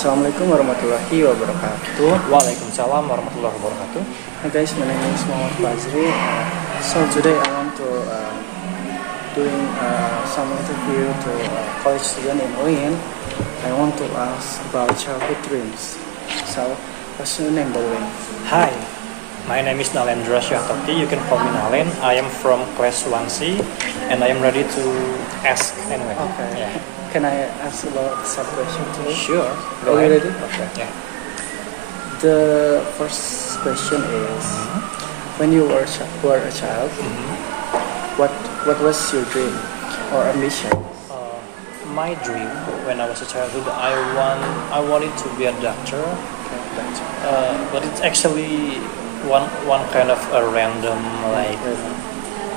Assalamualaikum warahmatullahi wabarakatuh. Waalaikumsalam warahmatullahi wabarakatuh. Hi guys, my name is Muhammad Fazri. So today I want to doing some interview to college student in UIN. I want to ask about childhood dreams. So what's your name, by the way? Hi, my name is Nalendra Syahtoki. You can call me Nalen. I am from class 1C and I am ready to ask anyway. Okay. Yeah. Can I ask about some question too? Sure. Are you ready? Okay. Yeah. The first question is, when you were a child, what was your dream or ambition? My dream when I was a childhood, I wanted to be a doctor. Okay, that's But it's actually one kind of a random like.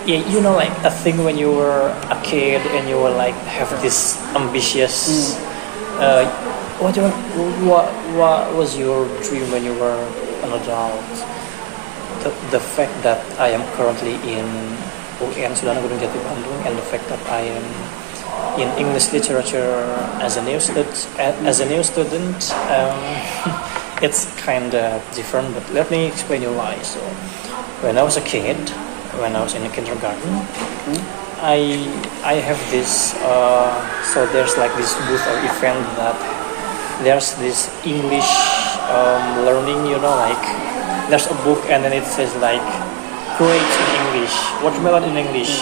Yeah, you know, like a thing when you were a kid and you were like have this ambitious. What was your dream when you were an adult? The fact that I am currently in UIN Sudarno Gunung Jati Bandung, and the fact that I am in English literature as a new student, it's kind of different. But let me explain you why. So, when I was a kid. When I was in the kindergarten, I have this. So there's like this booth or event that there's this English learning. You know, like there's a book and then it says like grapes in English, watermelon in English,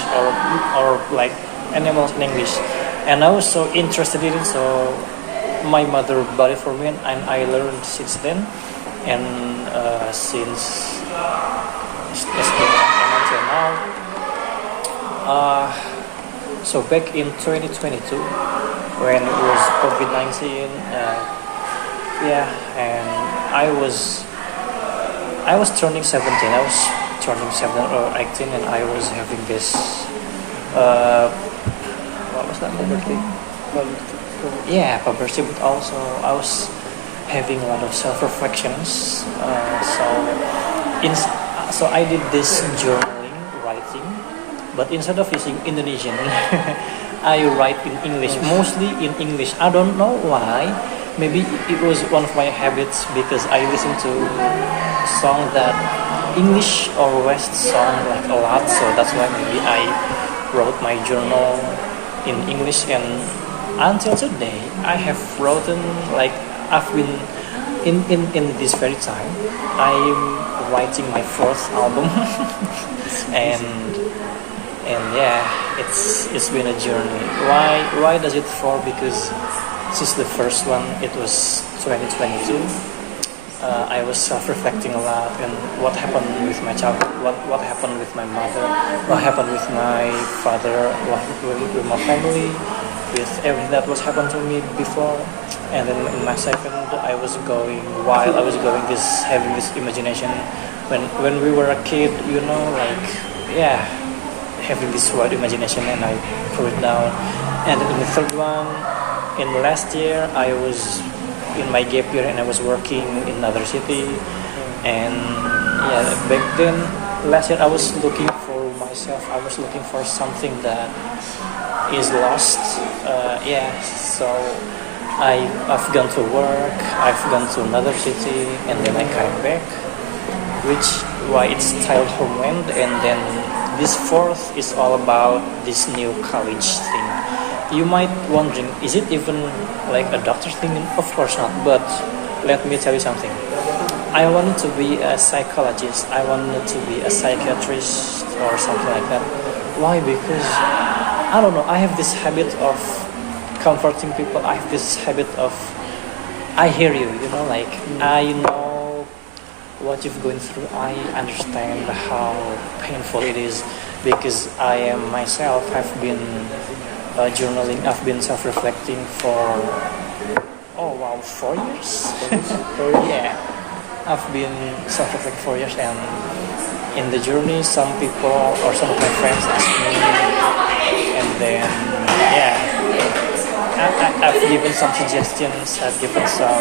or like animals in English. And I was so interested in it, so my mother bought it for me, and I learned since then, and since. Until now. So back in 2022, when it was COVID-19, and I was turning 17. I was turning 17 or 18, and I was having this. What was that? Puberty. Yeah, puberty. But also I was having a lot of self-reflections. So I did this journaling, writing, but instead of using Indonesian, I write in English, mostly in English. I don't know why. Maybe it was one of my habits because I listen to songs that English or West song like a lot. So that's why maybe I wrote my journal in English, and until today I have written like I've been in this very time. I'm writing my fourth album, and yeah, it's been a journey. Why does it four? Because since the first one, it was 2022. I was self-reflecting a lot, and what happened with my childhood, what happened with my mother, what happened with my father, what happened with my family, with everything that was happened to me before. And then in my second, I was having this imagination when we were a kid, you know, like having this wild imagination, and I put it down. And then in the third one, in last year, I was in my gap year and I was working in another city. And back then, last year I was looking for myself. I was looking for something that is lost. So I've gone to work, I've gone to another city, and then I came back, why it's titled Homeland. And then this fourth is all about this new college thing. You might wondering, is it even like a doctor thing? Of course not, but let me tell you something. I wanted to be a psychologist, I wanted to be a psychiatrist or something like that. Why? Because I don't know, I have this habit of comforting people. I have this habit of I hear you, you know, like I know what you've gone through. I understand how painful it is, because I am myself have been journaling. I've been self-reflecting for 4 years. Yeah, I've been self-reflecting 4 years, and in the journey, some people or some of my friends ask me, and then I've given some suggestions, I've given some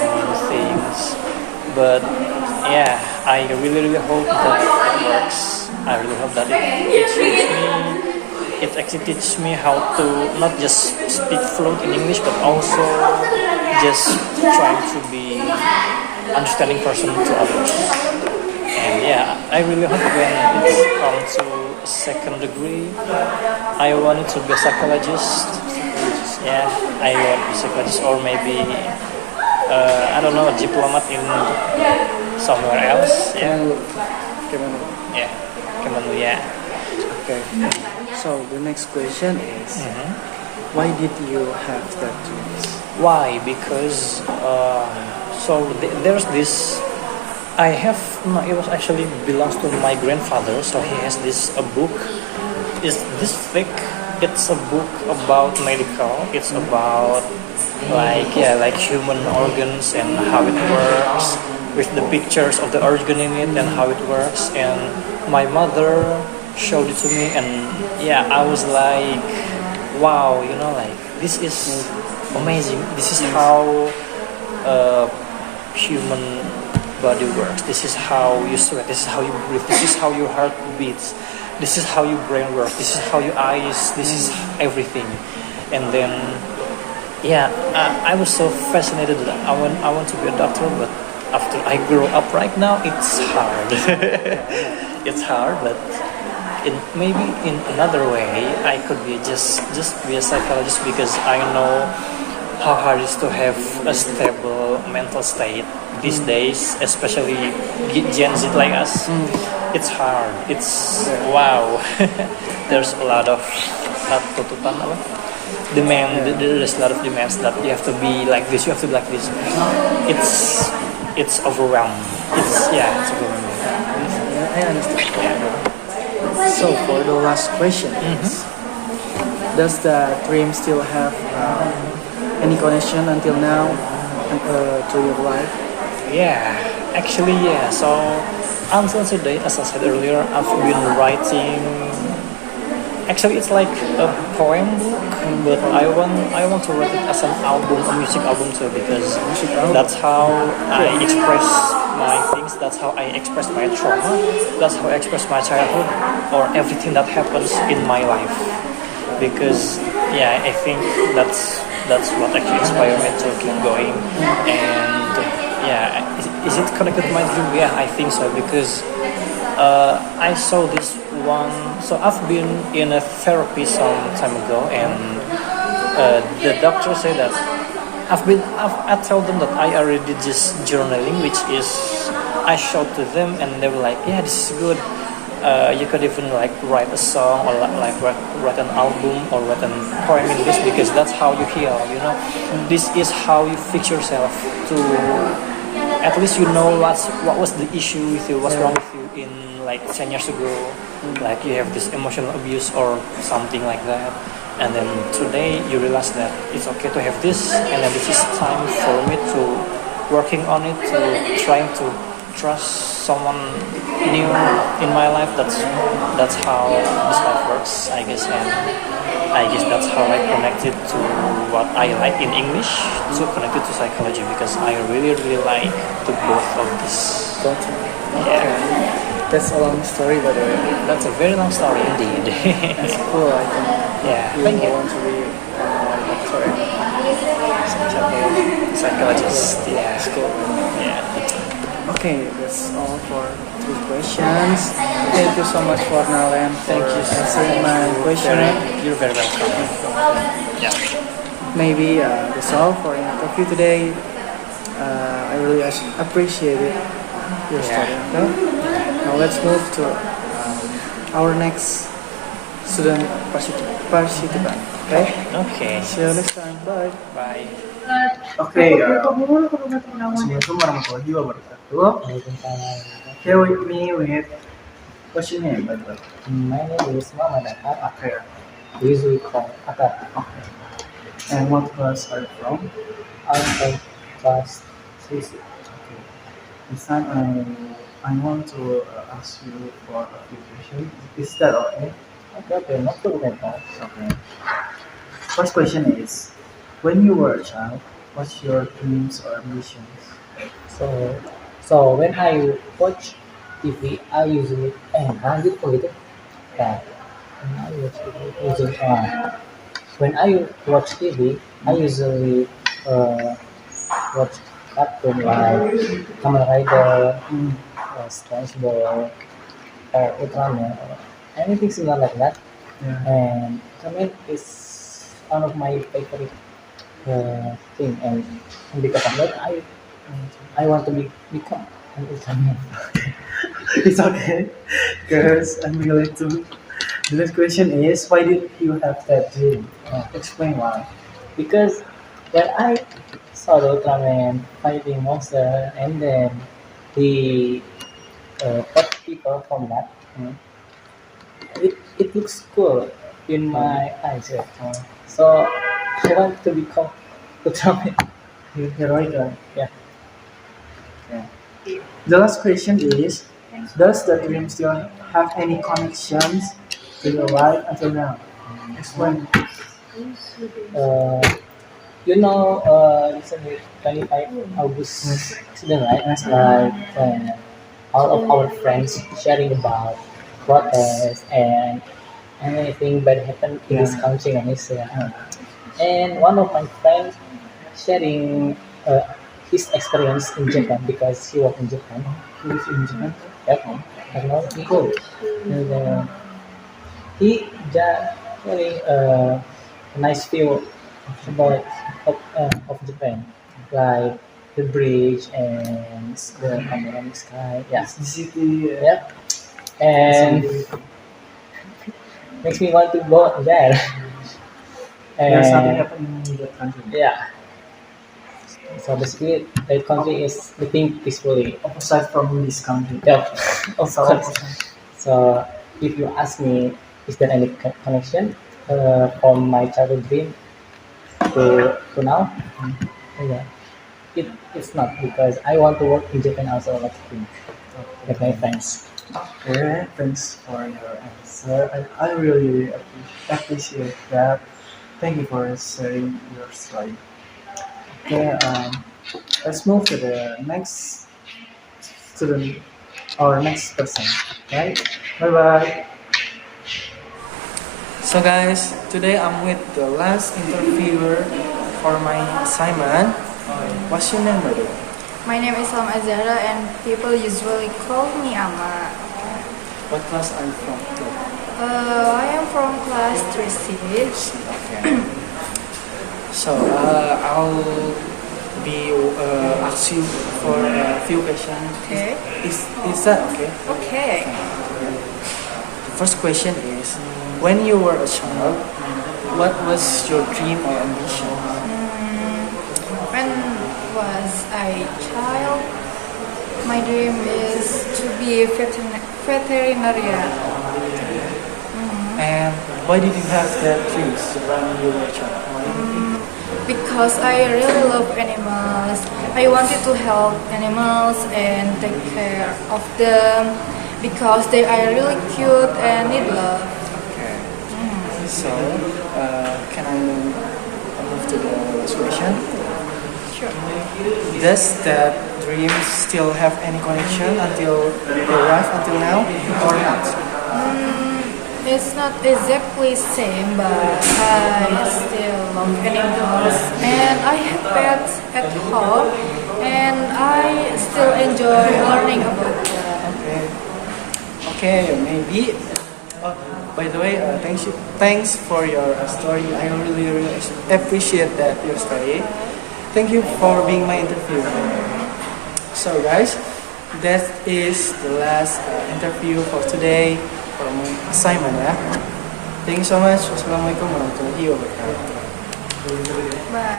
things, but I really hope that it works. I really hope that it teaches me. It actually teaches me how to not just speak fluent in English, but also just trying to be understanding person to others. And yeah, I really hope when it's come to second degree, I wanted to be a psychologist. Yeah, I want to be a psychologist or maybe I don't know, a diplomat in somewhere else. Yeah, Gimana? yeah, Kemenu, yeah. Okay. So the next question is, why did you have that dreams? Why? Because there's this. I have no, it was actually belongs to my grandfather. So he has this a book. Is this thick? It's a book about medical. It's about like human organs and how it works, with the pictures of the organ in it and how it works. And my mother showed it to me, and yeah, I was like, wow, like this is amazing. This is how human body works. This is how you sweat. This is how you breathe. This is how your heart beats. This is how your brain works. This is how your eyes. This is everything. And then, yeah, I was so fascinated that I want to be a doctor, but after I grow up right now, it's hard. It's hard, but maybe in another way, I could be just be a psychologist, because I know how hard it is to have a stable mental state these days, especially Gen Z like us. It's hard. It's wow. There's a lot of tuntutan apa? Demand. There's a lot of demands that you have to be like this. You have to be like this. It's overwhelming. It's overwhelming. I understand. So for the last question is, does the dream still have any connection until now to your life? Yeah, actually, yeah. So until today, as I said earlier, I've been writing. Actually, it's like a poem book, but I want to write it as an album, a music album too, because that's how I express my things. That's how I express my trauma. That's how I express my childhood or everything that happens in my life. Because yeah, I think that's what actually inspired me to keep going. And yeah, is it connected to my dream? Yeah, I think so, because I saw this one. So I've been in a therapy some time ago, and the doctor said that I told them that I already did just journaling, which is I showed to them, and they were like, yeah, this is good. You could even like write a song or like write an album or write a poem in this, because that's how you heal. This is how you fix yourself to. At least you know what was the issue with you, what's wrong with you in like 10 years ago, like you have this emotional abuse or something like that, and then today you realize that it's okay to have this, and then this is time for me to working on it, to trying to trust someone new in my life. That's how this life works, I guess, and I guess that's how I connected to what I like in English, to connected to psychology, because I really like the both of this. Gotcha. Yeah, That's a long story, by the way. that's a very long story indeed. That's cool. I think Yeah, you thank you. want to be doctor and Psychologist. Yeah, That's cool. yeah. Okay, that's all for 3 questions. Thank you so much for Nalan. Thank you so answering my question. You're very welcome. Yeah. Maybe that's all for the interview today. I really appreciate it, your story. Okay? Now let's move to our next student participant. Okay? Okay. See you next time. Bye. Bye. Okay, Assalamualaikum warahmatullahi wabarakatuh. Here with me with what's your name, brother? My name is Muhammad Ahmad. Okay. We usually call Ahmad. Okay. And what class are you from? I'm from class 3C. Okay. This time I want to ask you for a few questions. Is that okay? Okay, not too bad. Okay. First question is, when you were a child, what's your dreams or ambitions? So when I watch TV, I usually lanjut kok gitu. Nah, when I watch TV, I usually watch cartoon like Kamen Rider, Mm. SpongeBob, or Ultraman, or anything similar like that. Yeah. And Ultraman is one of my favorite thing, and because of that, I want to become an Ultraman. It's okay, because I'm related to. The next question is, why did you have that dream? Explain why. Because when I saw the Ultraman fighting monster, and then he fought people from that, it looks cool in my eyes. Yeah. So I want to become Ultraman. Heroic. Yeah. Yeah. The last question is, does the dream still have any connections to your life until now? Explain. Uh, recently 25 August accident, right? Yes. Like all of our friends sharing about protests and anything bad happened in this Yeah. country, and one of my friends sharing his experience in Japan because he was in Japan. Who is in Japan? Yep, I know. Cool. And he just sharing a nice view about of Japan, like the bridge and the panoramic sky. Yeah, The city. yep. And makes me want to go there. There's nothing And happening in that country. yeah, so basically, that country is living peacefully. Aside from this country. Yeah, of So, course. So if you ask me, is there any connection from my childhood dream to now? Yeah, it's not because I want to work in Japan also like him, like my friends. okay, thanks for your answer. I really appreciate that. Thank you for sharing your story. Okay, let's move to the next student or next person. Right? Bye bye. So guys, today I'm with the last interviewer for my assignment. What's your name, by the way? My name is Salma Azhara and people usually call me Ama. What class are you from? I am from class 3C. Okay. So I'll be ask you for a few questions. Okay. Is that okay? Okay. The first question is, when you were a child, what was your dream or ambition? When was I child, my dream is to be a veterinarian. And why did you have that dreams when you were a child? Because I really love animals. I wanted to help animals and take care of them because they are really cute and need love. Okay. So, can I move to the last question? Sure. Does that dream still have any connection until your life until now, or not? It's not exactly same, but I still love animals and I have pets at home and I still enjoy learning about them. Okay. Okay, maybe. Oh, by the way, thanks for your story. I really appreciate that your story. Thank you for being my interview. So guys, that is the last interview for today for my assignment ya. Thank you so much. Wassalamualaikum warahmatullahi wabarakatuh. Bye.